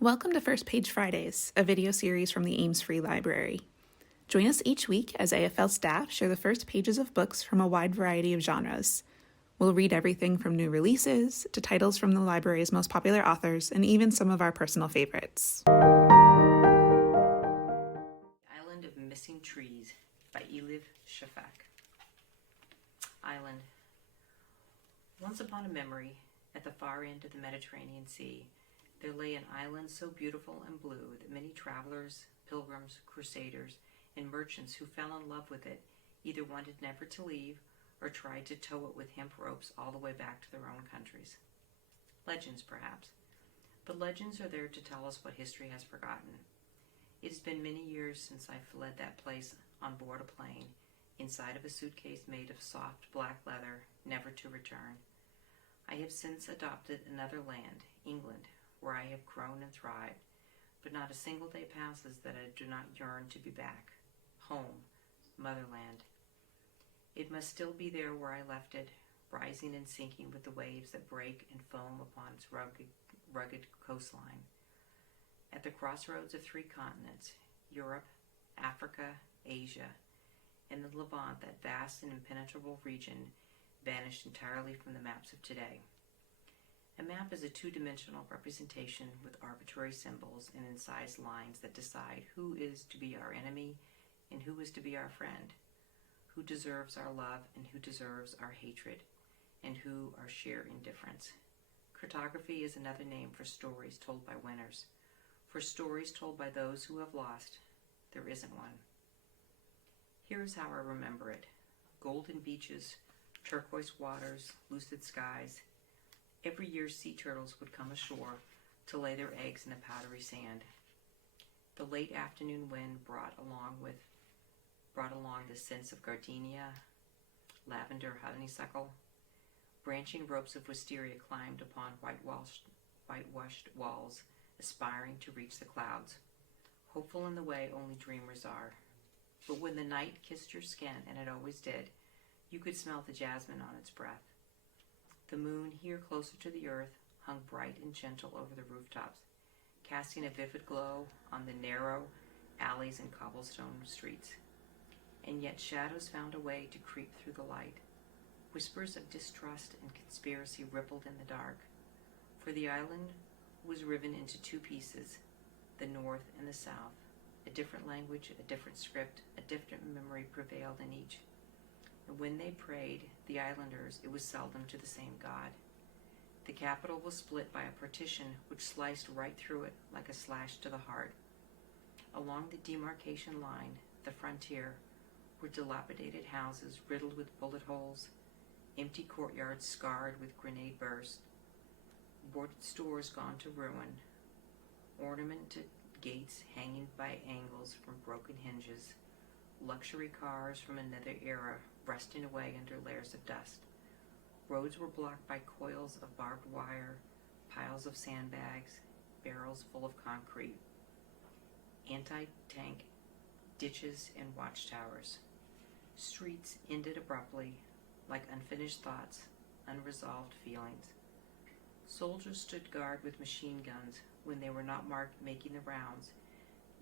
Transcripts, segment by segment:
Welcome to First Page Fridays, a video series from the Ames Free Library. Join us each week as AFL staff share the first pages of books from a wide variety of genres. We'll read everything from new releases to titles from the library's most popular authors and even some of our personal favorites. Island of Missing Trees by Elif Shafak. Island. Once upon a memory, at the far end of the Mediterranean Sea, there lay an island so beautiful and blue that many travelers, pilgrims, crusaders, and merchants who fell in love with it either wanted never to leave or tried to tow it with hemp ropes all the way back to their own countries. Legends, perhaps. But legends are there to tell us what history has forgotten. It has been many years since I fled that place on board a plane, inside of a suitcase made of soft black leather, never to return. I have since adopted another land, England, where I have grown and thrived, but not a single day passes that I do not yearn to be back. Home, motherland. It must still be there where I left it, rising and sinking with the waves that break and foam upon its rugged coastline. At the crossroads of three continents, Europe, Africa, Asia, and the Levant, that vast and impenetrable region vanished entirely from the maps of today. A map is a two-dimensional representation with arbitrary symbols and incised lines that decide who is to be our enemy and who is to be our friend, who deserves our love and who deserves our hatred, and who our sheer indifference. Cartography is another name for stories told by winners. For stories told by those who have lost, there isn't one. Here is how I remember it. Golden beaches, turquoise waters, lucid skies. Every year sea turtles would come ashore to lay their eggs in the powdery sand. The late afternoon wind brought along the scents of gardenia, lavender, honeysuckle. Branching ropes of wisteria climbed upon whitewashed walls, aspiring to reach the clouds. Hopeful in the way only dreamers are. But when the night kissed your skin, and it always did, you could smell the jasmine on its breath. The moon, here closer to the earth, hung bright and gentle over the rooftops, casting a vivid glow on the narrow alleys and cobblestone streets. And yet shadows found a way to creep through the light. Whispers of distrust and conspiracy rippled in the dark. For the island was riven into two pieces, the north and the south. A different language, a different script, a different memory prevailed in each. And when they prayed, the islanders, it was seldom to the same God. The capital was split by a partition which sliced right through it like a slash to the heart. Along the demarcation line, the frontier, were dilapidated houses riddled with bullet holes, empty courtyards scarred with grenade bursts, boarded stores gone to ruin, ornamented gates hanging by angles from broken hinges, luxury cars from another era rusting away under layers of dust. Roads were blocked by coils of barbed wire, piles of sandbags, barrels full of concrete, anti-tank ditches and watchtowers. Streets ended abruptly, like unfinished thoughts, unresolved feelings. Soldiers stood guard with machine guns when they were not marked making the rounds,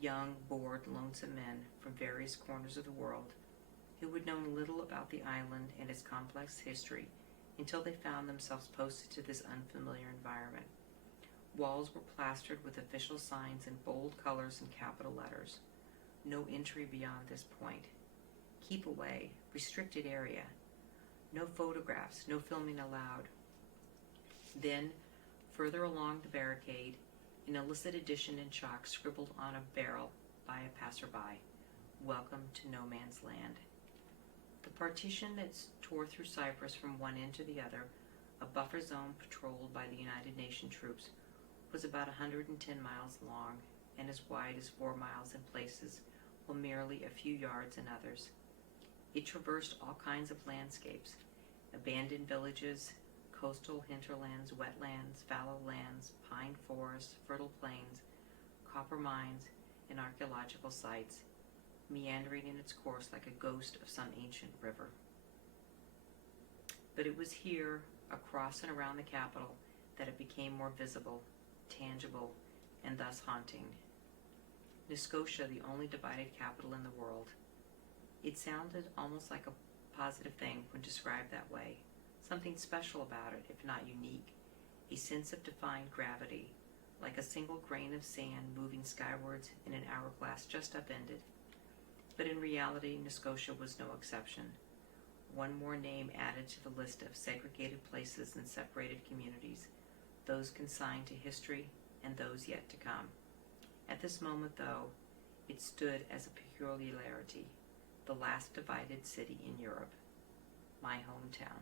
young, bored, lonesome men from various corners of the world who had known little about the island and its complex history until they found themselves posted to this unfamiliar environment. Walls were plastered with official signs in bold colors and capital letters. No entry beyond this point. Keep away. Restricted area. No photographs. No filming allowed. Then, further along the barricade, an illicit addition in chalk scribbled on a barrel by a passerby. Welcome to no man's land. The partition that tore through Cyprus from one end to the other, a buffer zone patrolled by the United Nations troops, was about 110 miles long and as wide as 4 miles in places, while merely a few yards in others. It traversed all kinds of landscapes, abandoned villages, coastal hinterlands, wetlands, fallow lands, pine forests, fertile plains, copper mines, and archaeological sites, meandering in its course like a ghost of some ancient river. But it was here, across and around the capital, that it became more visible, tangible, and thus haunting. Nescotia, the only divided capital in the world. It sounded almost like a positive thing when described that way. Something special about it, if not unique. A sense of defined gravity, like a single grain of sand moving skywards in an hourglass just upended. But in reality, Nescotia was no exception. One more name added to the list of segregated places and separated communities, those consigned to history and those yet to come. At this moment, though, it stood as a peculiarity, the last divided city in Europe, my hometown.